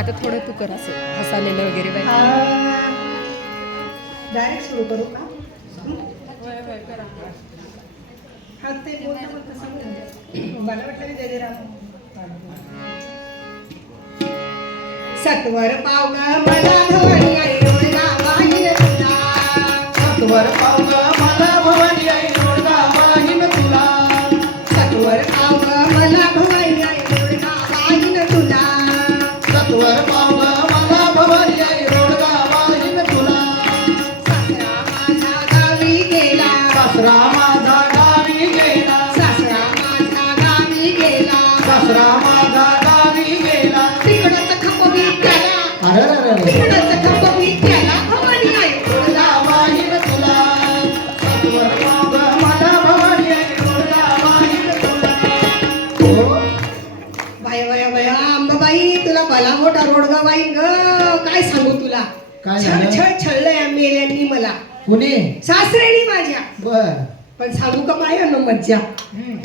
आता थोडं तू कर असं हसालेलं वगैरे बाई. डायरेक्ट सुरू करू का? हा ते बोलता बोलता सांगू. मला वाटलं की जय राम. सत्वर पाव ग मला भवानी आई रोडगा वाहिन तुला. सत्वर पाव ग मला भवानी आई रोडगा वाहिन तुला. सत्वर पाव ग मला भवानी आई रोडगा वाहिन तुला. सत्वर पाव ग मला भवानी आई रोडगा वाहिन तुला. सासरा माझा गावी गेला. सासरा माझा गावी गेला. सासरा माझा गावी गेला. सासरा माझा गावी गेला. तिकडचं खप बी त्याला. अरे तिकडचं खप बी त्याला भवानी आई रोडगा वाहिन तुला. सत्वर पाव ग मला भवानी आई रोडगा वाहिन तुला. हो बाया बाया अंबाबाई तुला भला मोठा रोडगा वाईन ग. काय सांगू तुला. काय छळ झालं? छळ छळलंय या मेल्यांनी मला. कुणी? सासरेणी माझ्या. बर पण सांगू का बाया मज्जा.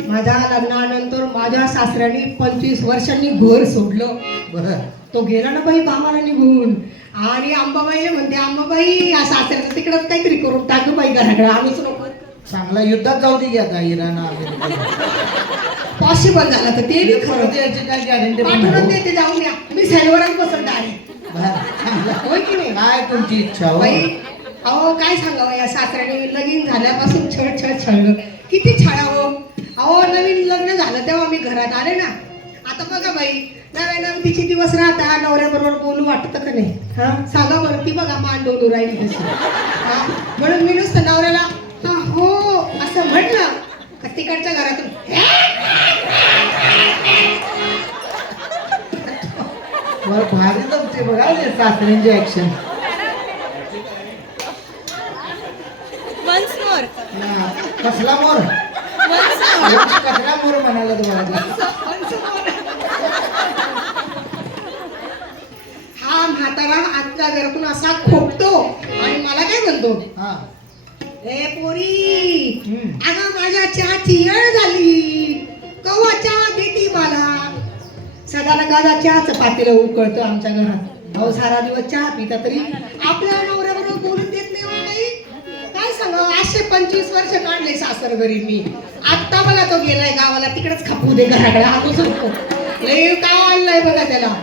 माझ्या लग्नानंतर माझ्या सासऱ्याने 25 वर्षांनी घर सोडलं. बर तो गेला ना बाई कामाला निघून. आणि अंबाबाईला म्हणते अंबाबाई या सासऱ्याचं तिकडच काहीतरी करून टाक बाई घराकडे आम्हीच नको. चांगला युद्धात जाऊ दे आता इराण अमेरिका. पॉसिबल झालं तर ते बी खरं. याची काय गॅरंटी पाठवून देते जाऊन द्या. मी सॅलवरच बसत आहे. काय होय की नाही तुमची इच्छा हो? बाई अहो काय सांगावं या सासऱ्याने लगीन झाल्यापासून छळ छळ छळलं. किती छळावं. अहो नवीन लग्न झालं तेव्हा मी घरात आले ना. आता बघा बाई नव्यानं तिचे दिवस राहता नवऱ्याबरोबर बोलू वाटतं का नाही. हा सांगा बरं ती बघा मान डोलू राहिली तशी. हा म्हणून मी नुसतं नवऱ्याला हा हो असं म्हटलं का तिकडच्या घरातून मला भारी जमते बघा ते सासऱ्यांची ऍक्शन. Once more. कसला मोर? कसला मोर म्हणाला तुम्हाला? हा म्हातारा आतल्या घरातून असा खोपतो आणि मला काय म्हणतो हा ए पोरी अगं माझ्या चहाची येळ झाली कवा चहा देती मला. सदा नकादा चहाचं पातेलं उकळतं आमच्या घरात. अहो सारा दिवस चहा पिता तरी आपल्या नवऱ्याबरोबर बोलून देत नाही हो काही. काय सांगावं 25 वर्ष काढले सासर घरी मी. आत्ता बघा तो गेलाय गावाला तिकडेच खपू दे घराकडे आलोच नको. लय काय आणलंय बघा त्याला.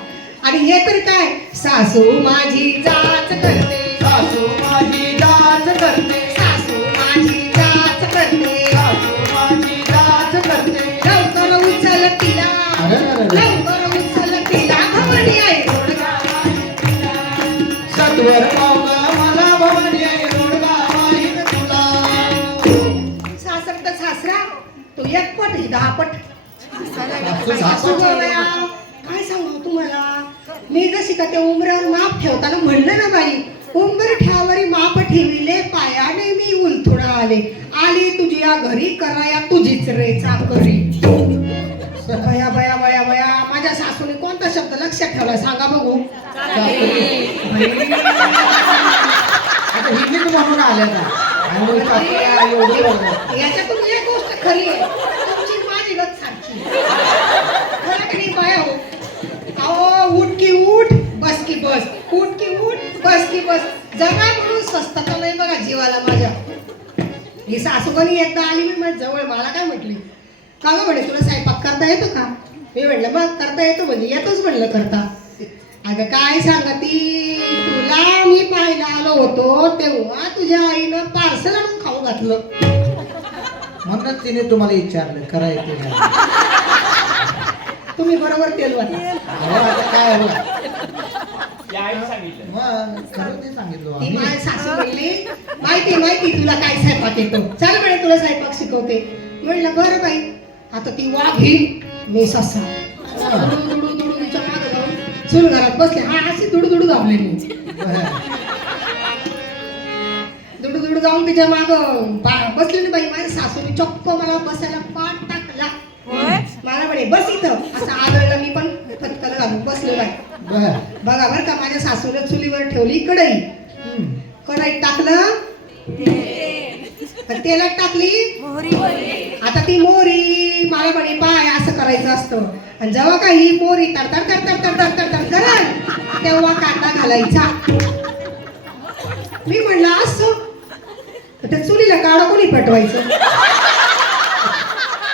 आणि हे तर काय सासू माझी जाच करते. सासू माझी जाच करते. सासू माझी जाच करते. सासू माझी जाच करते. लवकर उचल तिला. लवकर उचल तिला भवानी आई रोडगा सत्वर पाव ग मला भवानी आई रोडगा वाहिन तुला. सासर तर सासरा तो एकपट ही 10 पट. सासू सासू गं बाया, काय सांगू तुम्हाला. मी जशी का त्या उमऱ्यावर माप ठेवताना म्हणलं ना बाई उंबर ठ्यावरी माप ठेविले पायाने मी उलथुडा आले. आली तुझ्या घरी कराया तुझीच रे चाकरी. बया बया बया बया माझ्या सासूने कोणता शब्द लक्षात ठेवला सांगा बघू. आता हिंदीत म्हणून आल्या का? आणि सासूला एवढं बोललं. याच्यातून एक गोष्ट खरी आहे तुमची माझी गत सारखी. खरं की नाही बाया हो. अहो उठ की उठ बस की बस. उठ की उठ बस की बस. जगा म्हणून स्वस्तता नाही बघा जीवाला माझ्या. ही सासूबाई एकदा आली मी माझ्या जवळ मला काय म्हटली का गं म्हणे तुला स्वयंपाक करता येतो का. मी म्हटलं मग करता येतो म्हणजे येतोच म्हणलं करता. अगं काय सांगा ती तुला मी पाहायला आलो होतो तेव्हा तुझ्या आईनं पार्सल आणून खाऊ घातलं. म्हणूनच तिने तुम्हाला विचारलं करायचं का? तुम्ही बरोबर तेल वाटा. अहो, आता काय हो? मग खरं ते सांगितलं ती आम्ही. माझी सासू म्हणली माहिती माहिती तुला काय स्वयंपाक येतो चल म्हणे तुला स्वयंपाक शिकवते. म्हणलं बरं बाई. आता ती वाघी मी ससा दुडू दुडू तिच्या मागं जाऊन चूल घरात बसले. हा अशी दुडू दुडू धावले मी. दुडू दुडू जाऊन तिच्या माग बसले ना बाई. माझ्या सासूने चक्क मला बसायला पाठ टाकला. मला म्हणे बस इथं असं आदळलं. मी पण पटकन घालून बसलो बाई. बघा बरं का माझ्या सासूने चुलीवर ठेवली कढई. कढईत टाकलं तेलात टाकली. आता ती मोरी मला म्हणे पाय असं करायचं असतं. आणि जेव्हा का ही मोरी तडतड तडतड तडतड तडतड करल तेव्हा कांदा घालायचा. मी म्हणलं असं तर त्या चुलीला काढा कोणी पेटवायचं.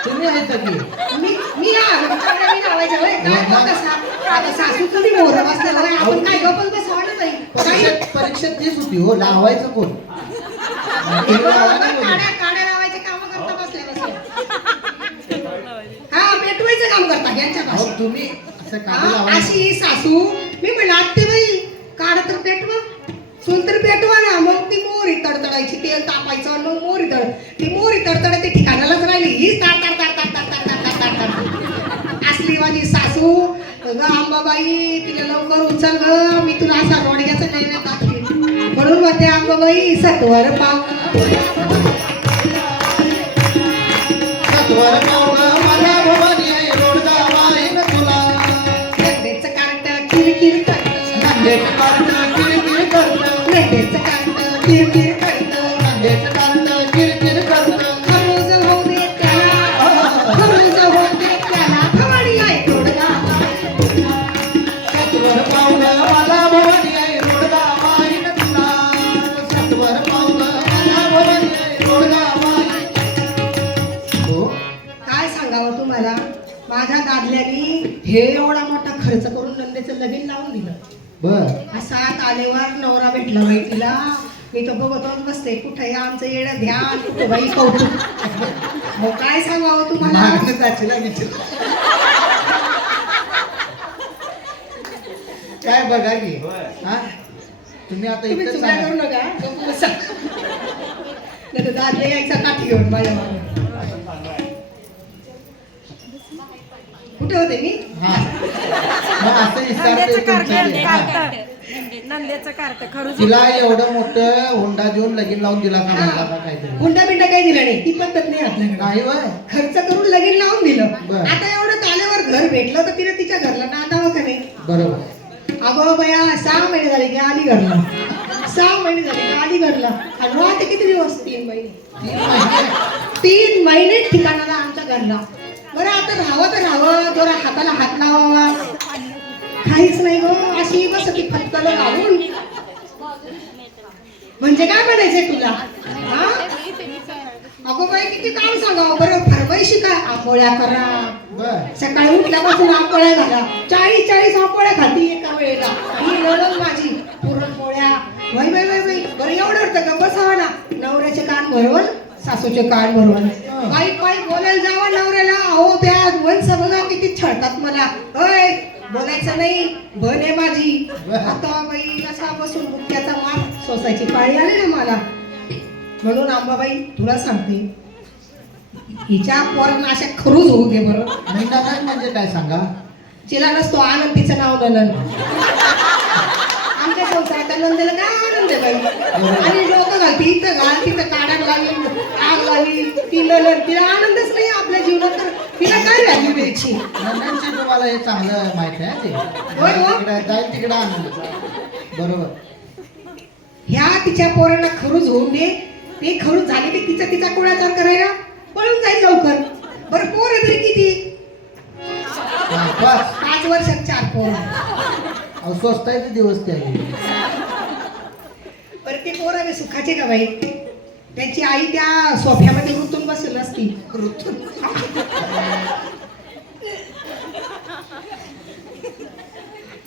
तुम्ही आहेत की मी काढा मी लावायच्या होय. काय गं कसा आता सासू तुम्ही मोहर बसलेला होय. आपण काय गप्पच बसावं ना ताई. परीक्षेत तीच होती हो, लावायचं कोण? काड्या लावायचे काम करता बसल्या हा पेटवायचं काम करता यांच्या अहो, भाषेत. तुम्ही असं काढा हा, लावायचं. अशी सासू मी म्हणलं आत्ते बाई काढ तर पेटवा चूल तर पेटवा ना. मग ती मोहरी तडतडायची तेल तापायचं आणि मग मोहरी ती मोहरी तडतड ते ठिकाणालाच राहिली. ही ताड ताड ताड ताड ताड ताड ताड ताड ताड असली माझी सासू. ग अंबाबाई तिला लवकर उचल ग मी तुला असा रोडग्याचा नैवेद्य दाखवीन. म्हणून म्हणते अंबाबाई सत्वर पाव सत्वर पाव ग मला भवानी आई रोडगा वाहीन तुला. नंदेचं कार्ट किरकिर करतं. नंदेचं कार्ट किरकिर करतं. नंदेचं कार्ट किरकिर करतं. नंदेचं कार्ट किरकिर करतं. खरोज होऊ दे त्याला खरोज होऊ दे त्याला भवानी आई रोडगा सत्वर पाव ग मला भवानी आई रोडगा वाहीन तुला. सत्वर पाव ग मला भवानी आई रोडगा वाहीन. हो काय सांगावं तुम्हाला माझ्या दादल्यानी हे एवढा मोठा खर्च करून नंदेचं लगीन लावून दिलं. बर असा तालेवर नवरा भेटला बाई तिला. मी तर बघतच बसते कुठे आमचं येणं ध्यान कुठं बाई कौतुक. मग काय सांगावं तुम्हाला मागणं जायला विचार काय बघा की हा तुम्ही आता तुम्ही इथं चुका करू नका गप्प बसा. नाही तर दादले यायचा काठी घेऊन माझ्या मागे. कुठे होते मी हा मग असं विचारते तुमच्याकडे. हा. नंदेचं कार्ट खरंच तिला एवढं मोठं हुंडा देऊन लगीन लावून दिला का म्हणला का काहीतरी हुंडा बिंडा काही दिला नाही. ती पद्धत नाही आपल्याकडे. नाही वय खर्च करून लगीन लावून दिलं. बरं. आता एवढं तालेवर घर भेटलं तर तिने तिच्या घरला नांदावं का नाही. बरोबर अगो बया 6 महिने झाले की आली घरला. 6 महिने झाले की आली घरला. आणि राहते किती दिवस 3 महिने 3 महिने ठिकाणाला आमच्या घरला. बरं आता राहावं तर राहावं जरा हाताला हात लावावा काहीच नाही गो. अशी बस ती फटकलं घालून म्हणजे काय म्हणायचंय तुला हा. अगो बाई किती काम सांगावं. बरं फरमाईशी काय आंबोळ्या करा. बर सकाळी उठल्यापासून आंबोळ्या घाला. 40 आंबोळ्या खाती एका वेळेला. ही नळण माझी पुरणपोळ्या वय वय वय वय. बरं एवढं होतं का बसावं ना. नवऱ्याचे कान भरवल सासूचे कान भरवल. बाई बाई बोलायला जावा नवऱ्याला. अहो त्या वंश बघा किती छळतात मला. होय बोलायचं नाही बन आहे माझी. आता बाई असा बसून मुक्याचा मार सोसायची पाळी आली ना मला. म्हणून आंबाबाई तुला सांगते हिच्या पोरांना अशा खरूच होऊ दे बरं. नाही नाही म्हणजे काय सांगा. तिला नसतो आनंद तिचं नाव ननन. आमच्या संसारात नंदेला काय आनंद आहे बाई. आणि लोक घालती इथं घाल तिथं काढायला लागली आग लागली ती ननन. तिला आनंदच नाही आपल्या जीवनात तर तिला काय व्हॅल्यू द्यायची. नंदनची तुम्हाला हे चांगलं माहिती आहे ते होय, होय. जाईल तिकडे आनंद बरोबर. ह्या तिच्या पोरांना खरूच होऊन दे. ते खरूच झाले की तिचा कुणाचार करायला पळून जाईल लवकर. बरं पोर तरी किती हा, बस 5 वर्षात 4 पोर. अहो स्वस्तायचे दिवस ते आहे. बरं ते पोरं बी सुखाचे का बाई. त्यांची आई त्या सोफ्यामध्ये रुतून बसेल असती. रुतून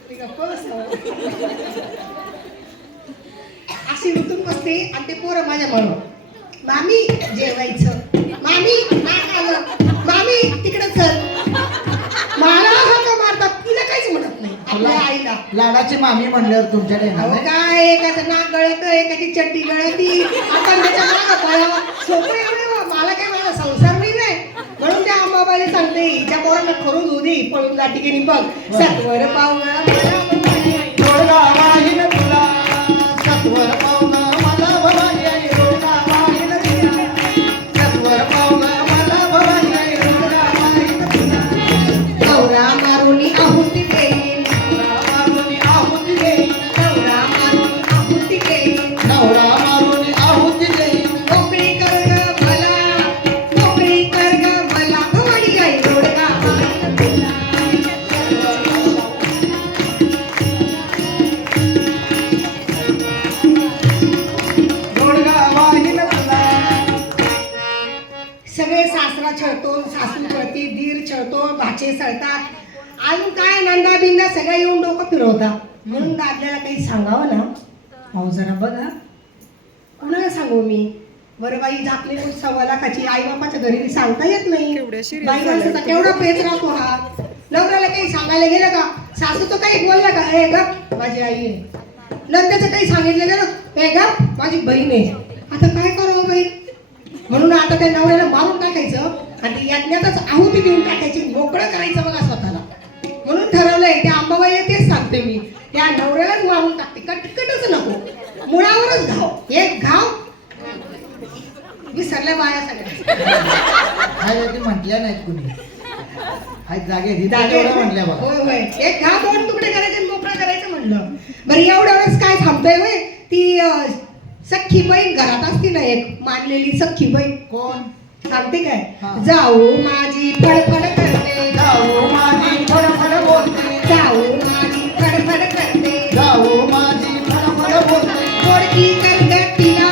ती गप्प बसावं. अशी रुतून बसते आणि ते पोरं माझ्या म्हणून मामी जेवायचं. मामी नाक आलं. मामी तिकडे चल. मला हाका मारतात. तिला काहीच म्हणत नाही आपल्या आईला. लाडाची मामी म्हणल्यावर तुमच्याकडे येणार अहो नाही. काय एकाचं नाक गळत एकाची चड्डी गळती. आता त्याच्या मागं पळावं सोपं एवढे मला काय माझा संसार नाही आहे. म्हणून त्या अंबाबाईला सांगते हिच्या पोरांना खरून होऊ दे पळून जाती की नाही बघ. सत्वर पावला रोडगा वाहीन तुला. सत्वर पावलं मला भवानी आई रोडगा वाहीन तुला. सत्वर पावलं मला भवानी आई रोडगा वाहीन तुला. नवरा मारुनी आहुती देईन. नवरा मारून आहुती देईन. नवरा मारुनी आहुती देईन. नवरा मारून आहुती देईन. मोकळी कर ग मला. मोकळी कर ग मला. भवानी आई रोडगा वाहीन तुला. साचे सळतात. अजून काय नंदा बिंदा सगळ्या येऊन डोकं फिरवतात. म्हणून आपल्याला काही सांगावं ना, अहो जरा बघा, कुणाला सांगू मी? बरं बाई, झाकली 1.25 लाखाची, आई बापाच्या घरी सांगता येत नाही. बाई माणसाचा केवढा पेच राहतो हा. नवऱ्याला काही सांगायला गेलं का, सासू तो काही बोलला का, हे ग माझी आई आहे. नंद्याचं काही सांगितलं गेलं, हे ग माझी बहीण आहे. आता काय करावं बाई? म्हणून आता त्या नवऱ्याला मारून टाकायचं आणि यज्ञातच आहुती देऊन टाकायची, मोकळं करायचं बघा स्वतःला. म्हणून ठरवलंय, त्या अंबाबाईला तेच सांगते मी, त्या नवऱ्यालाच मारून टाकते. कटकटच नको, मुळावरच घाव. एक घाव विसरल्या बाया सगळ्या. ते म्हटल्या नाहीत कुणी. जागे म्हटल्या बघा. होय होय, एक घाव 2 तुकडे करायचे, मोकळं करायचं म्हणलं. बरं एवढ्या वेळेस काय थांबतोय होय? ती सख्खी बहीण घरात असती ना, एक मानलेली सख्खी बहीण. कोण सांगते काय? हा. जाऊ माझी फडफड करते, जाऊ माझी फडफड बोलते, जाऊ माझी फडफड करते, जाऊ माझी फडफड बोलते. थोडकी करते तिला,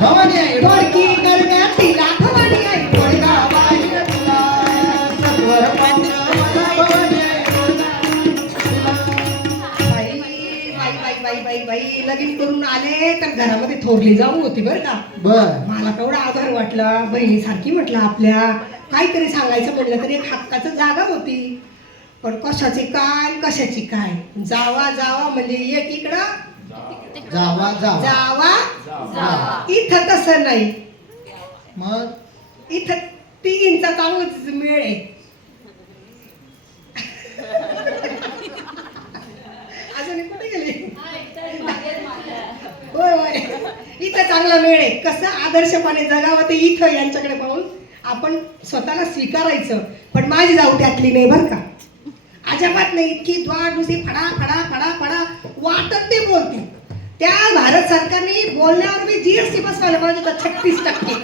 भवानी आई थोडकी करते तिला, भवानी आई डोळगा बाईन तुला, सत्वर पावलं मला भवानी आई बाई बाई बाई बाई बाई बाई, लगीन करून आले तर घरामध्ये थोरली जाऊ होती बरं का. बर. मला केवढा आधार वाटला, बहिणीसारखी म्हटलं आपल्या. काहीतरी सांगायचं म्हटलं तरी एक हक्काचं जागा होती. पण कशाची काय कशाची काय, जावा जावा म्हणजे एक इकडं जावा जावा जावा, इथं तसं नाही. मग इथं तिघींचा चांगलाच मेळ आहे. अजून कुठे गेले? होय होय, इथं चांगला मेळ आहे. कसं आदर्शपणे जगावं ते इथं यांच्याकडे पाहून आपण स्वतःला स्वीकारायचं. पण माझी जाऊ त्यातली नाही बरं का, अजिबात नाही. इतकी द्वाडनुसी फडा फडा फडा फडा वाटत ते बोलते. त्या भारत सरकारने बोलण्यावर मी जीएसटी बसवायला पाहिजे होतं 36%.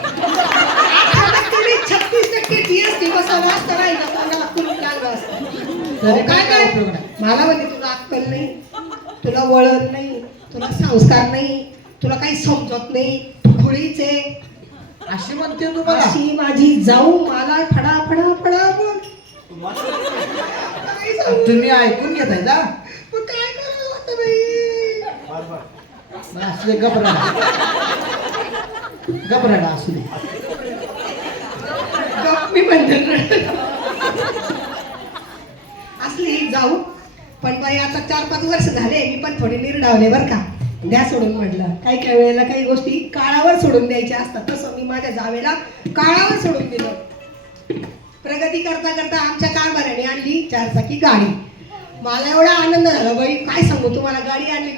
36% जीएसटी बसवला असतं नाही का, कोणाला कुलूप लागलं असतं. तरी काय काय उपयोग नाही. मला म्हणजे तुला अक्कल नाही, तुला वळण नाही, तुला संस्कार नाही, तुला काही समजत नाही, तू खुळीच आहे. अशी म्हणते तुम्हाला. अशी माझी जाऊ मला फडा फडा फडा बोल. काय सांगू? तुम्ही ऐकून घेताय का? मग काय करावं आता बाई? असू दे, घबराडा घबराडा असू दे. गप मी म्हणते असली जाऊ. पण बाई आता 4-5 वर्ष झाले, मी पण थोडे निर्डावले बरं का. द्या सोडून म्हटलं. काही काही वेळेला काही गोष्टी काळावर सोडून द्यायच्या असतात. तसं मी माझ्या जावेला काळावर सोडून दिलं. प्रगती करता करता आमच्या कारभाराने आणली 4 चाकी गाडी. मला एवढा आनंद झाला बाई, काय सांगू तुम्हाला. गाडी आणली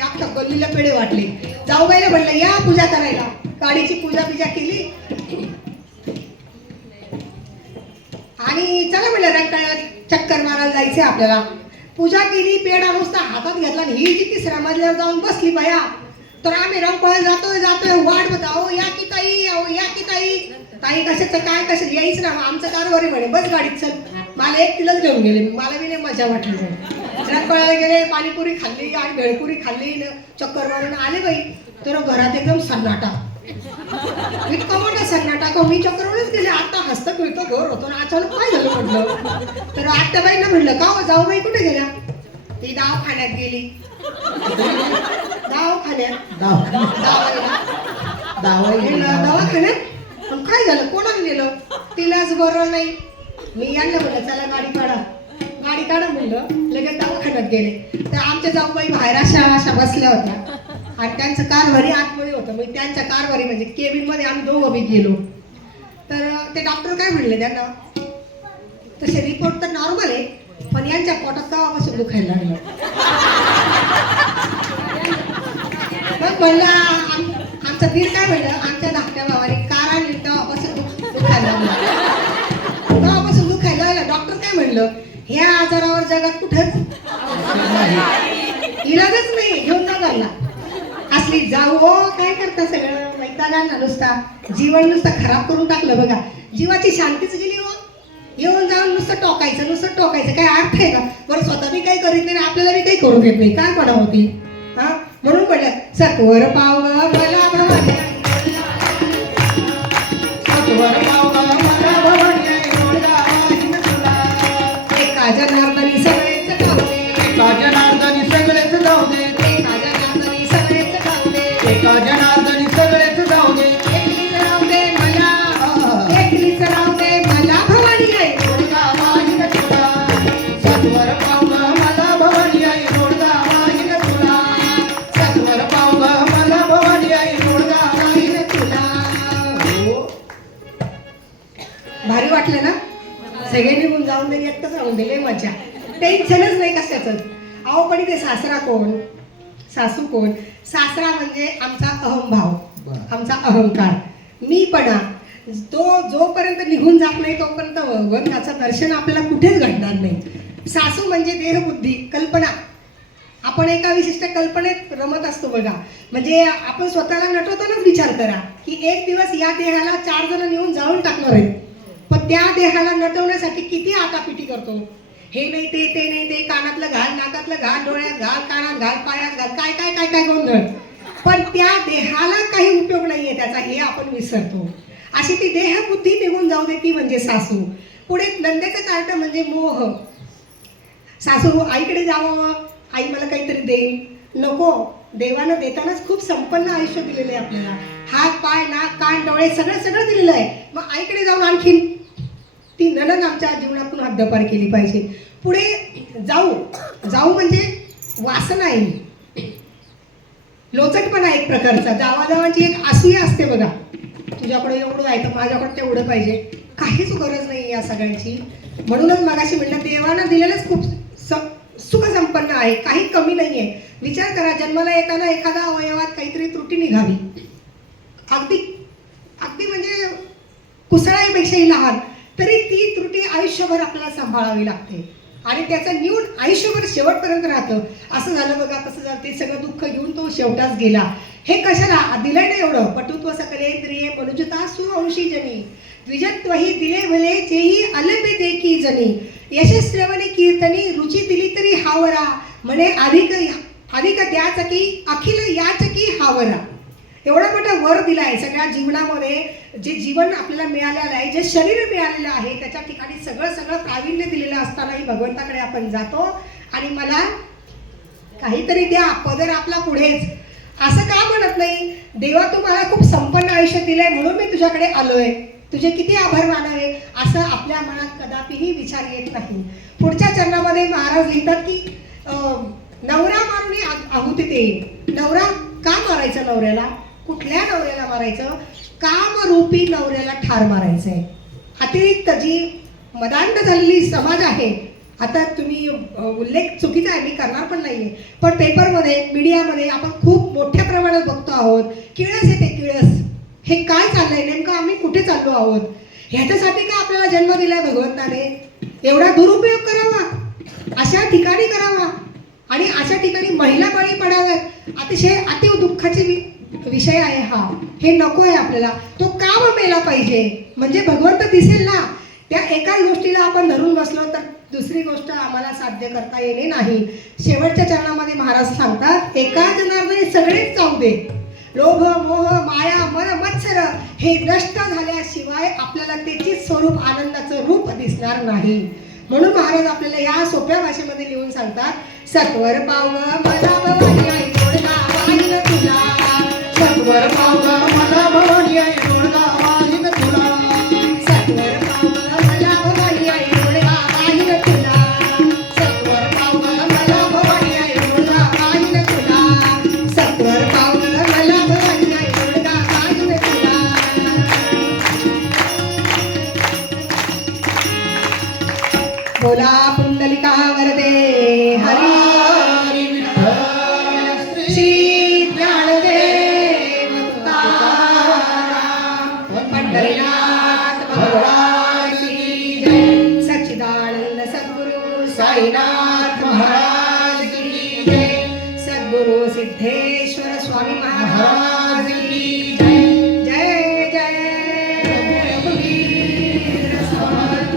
अख्ख्या गल्लीला पेढे वाटले. जाऊबाईला म्हटलं या पूजा करायला. गाडीची पूजा केली आणि चला म्हटलं रंकाळ्यावर चक्कर मारायला जायचे आपल्याला. पूजा केली, पेढा नुसता हातात घेतला आणि ही जी 3ऱ्या मजल्यावर जाऊन बसली बाया. तर आम्ही रंकाळ्यात जातोय वाट बघा, अहो या की ताई, अहो या की ताई. ताई कशाचं काय कशाचं यायच ना, आमचं कारभारी म्हणे बस गाडीत चल. मला एकटीलाच घेऊन गेले. मला बी नाही मजा वाटली. रंकाळ्याला गेले, पाणीपुरी खाल्ली आणि भेळपुरी खाल्ली, चक्कर मारून आले बाई. तर घरात एकदम सन्नाटा, इतका मोठा सन्नाटा का मी चक्करवरच गेले. आता हस्त पिळतो घर होतो ना, अचानक काय झालं म्हटलं. तर आत्याबाईंना म्हणलं का हो जाऊबाई कुठे गेल्या? ती दवाखान्यात गेली. दवाखान्यात पण काय झालं, कोणाला नेलं? तिलाच बरं नाही. मी यांना म्हणलं चला गाडी काढा म्हणलं. लगेच दवाखान्यात गेले. तर आमच्या जाऊबाई बाहेर अशा बसल्या होत्या आणि त्यांचं कारभारी आतमध्ये होतं. मी त्यांच्या कारभारी म्हणजे केबिन मध्ये आम्ही दोघं बी गेलो. तर ते डॉक्टर काय म्हणले त्यांना, तसे रिपोर्ट तर नॉर्मल आहे, पण यांच्या पोटात केव्हापासून दुखायला लागलं. मग म्हणलं आमचा दीर काय म्हणलं, आमच्या धाकट्या भावाने कार आणली तेव्हापासून दुखायला लागलं. डॉक्टर काय म्हणलं, ह्या आजारावर जगात कुठंच इलाजच नाही, घेऊन जा घरला. असली जाऊ हो, काय करता सगळं वैतागांना नुसता जीवन नुसतं खराब करून टाकलं बघा. जीवाची शांतीच गेली हो. येऊन जाऊन नुसतं टोकायचं काय अर्थ आहे का? बरं स्वतः मी काही करीत नाही, आपल्याला मी काही करू देत नाही, काय पडा होती हा. म्हणून म्हटलं सत्वर पावलं मला भवानी, सत्वर पावलं मला भवानी, जनार्दनी सगळेच जाऊ दे, एका जनार्दनी सगळेच जाऊ दे, एका जनार्दनी सगळेच जाऊ दे, एका जनार्दनी सगळेच जाऊ दे. एकलीच राहू दे मला, एकलीच राहू दे मला भवानी आई जोडगा वाहीन तुला, सत्वर पावलं मला भवानी आई जोडगा वाहीन तुला, सत्वर पावलं मला भवानी आई जोडगा वाहीन तुला. हो. भारी वाटलं ना? सगळे निघून जाऊन दे, एकटंच राहून दिले मजा, टेन्शनच नाही कशाचं. अहो पण ते सासरा कोण, सासू कोण? सासरा म्हणजे आमचा अहंभाव, बरं. आमचा अहंकार, मीपणा. तो जोपर्यंत निघून जात नाही तोपर्यंत भगवंताचं दर्शन आपल्याला कुठेच घडणार नाही. सासू म्हणजे देहबुद्धी, कल्पना. आपण एका विशिष्ट कल्पनेत रमत असतो बघा. म्हणजे आपण स्वतःला नटवतानाच विचार करा की एक दिवस या देहाला 4 जण नेऊन जाळून टाकणार आहेत, पण त्या देहाला नटवण्यासाठी किती आटापिटी करतो. हे नाही ते नाही ते, कानातलं घाल, नाकातलं घाल, डोळ्यात घाल, कानात घाल, पायात घाल, काय काय काय काय गोंधळ. पण त्या देहाला काही उपयोग नाहीये त्याचा, हे आपण विसरतो. अशी ती देहबुद्धी निघून जाऊ दे, ती म्हणजे सासू. पुढे नंदेचं कार्ट म्हणजे मोह. सासू आईकडे जावं, आई मला काहीतरी देईल, नको. देवानं देतानाच खूप संपन्न आयुष्य दिलेलं आहे आपल्याला. हात पाय नाक कान डोळे सगळं सगळं दिलेलं आहे. मग आईकडे जाऊन आणखीन ती नणंद आमच्या जीवनातून हद्दपार केली पाहिजे. पुढे जाऊ म्हणजे वासना आहे, लोचटपणा एक प्रकारचा. जावाजावांची एक असूया असते बघा, तुझ्याकडे एवढं आहे तर माझ्याकडे तेवढं पाहिजे. काहीच गरज नाही या सगळ्यांची. म्हणूनच मगाशी म्हटलं देवानं दिलेलंच खूप सुख संपन्न आहे, काही कमी नाही आहे. विचार करा, जन्माला येताना एखादा अवयवात काहीतरी त्रुटी निघावी, अगदी अगदी म्हणजे कुसळाईपेक्षाही लहान, तरी ती त्रुटी आयुष्यभर आपल्याला सांभाळावी लागते आणि त्याचं न्यून आयुष्यभर शेवटपर्यंत राहतं. असं झालं बघा, तसं झालं, ते सगळं दुःख घेऊन तो शेवटाच गेला. हे कशाला दिलंय ना एवढं? पटुत्व सकलेंद्रिये मनुजता सुवंशी जनी, द्विजत्वही दिले भले जेही अलबे देखी जनी, यशस्रवणी कीर्तनी रुची दिली तरी हावरा, म्हणे अधिक द्याच की अखिल याच की हावरा. एवढा मोठा वर दिलाय सगळ्या जीवनामध्ये. जे जीवन आपल्याला मिळालेलं आहे, जे शरीर मिळालेलं आहे, त्याच्या ठिकाणी सगळं प्रावीण्य दिलेलं असतानाही भगवंताकडे आपण जातो आणि मला काहीतरी द्या, पदर आपला पुढेच, असं का म्हणत नाही? देवा तू मला खूप संपन्न आयुष्य दिलंय म्हणून मी तुझ्याकडे आलोय, तुझे किती आभार मानावे, असं आपल्या मनात कदापिही विचार येत नाही. पुढच्या चरणामध्ये महाराज लिहितात की नवरा मारून आहुती देईल. नवरा का मारायचं? नवऱ्याला कुठल्या नवऱ्याला मारायचं? कामरूपी नवऱ्याला ठार मारायचंय. अतिरिक्त जी मदांध झालेली समाज आहे, आता तुम्ही उल्लेख चुकीचा आहे, मी करणार पण नाहीये, पण पेपरमध्ये मीडियामध्ये आपण खूप मोठ्या प्रमाणात बघतो आहोत. किळस येते किळस. हे काय चाललंय नेमकं? आम्ही कुठे चाललो आहोत? ह्याच्यासाठी का आपल्याला जन्म दिलाय भगवंताने? एवढा दुरुपयोग करावा, अशा ठिकाणी करावा आणि अशा ठिकाणी महिला बळी पडाव्यात. अतिशय अति दुःखाची विषय आहे हा. हे नको आहे आपल्याला. तो काम मेला पाहिजे म्हणजे भगवंत दिसेल ना. त्या एकाच गोष्टीला आपण धरून बसलो तर दुसरी गोष्ट आम्हाला साध्य करता येणे नाही. शेवटच्या चरणामध्ये महाराज सांगतात, एका जनार्दनी सगळेच जाऊ दे. लोभ मोह माया मन मत्सर हे नष्ट झाल्याशिवाय आपल्याला त्याचे स्वरूप आनंदाचं रूप दिसणार नाही. म्हणून महाराज आपल्याला या सोप्या भाषेमध्ये लिहून सांगतात, सत्वर पावलं मला भवानी आई जोडगा वाहीन तुला, सत्वर पावलं मला भवानी आई जोडगा वाहीन तुला, सत्वर पावलं मला भवानी आई जोडगा वाहीन तुला, सत्वर पावलं मला भवानी आई जोडगा वाहीन तुला, सत्वर पावलं मला भवानी आई जोडगा वाहीन तुला. बोला पुंडलिका वरदे हरी हरी विठ्ठल श्री ज्ञानदेव तुकाराम पंढरीनाथ भगवान की जय. सच्चिदानंद सद्गुरु साईनाथ महाराज की जय. सद्गुरु सिद्धेश्वर स्वामी महाराज की जय. जय जय रघुवीर समर्थ.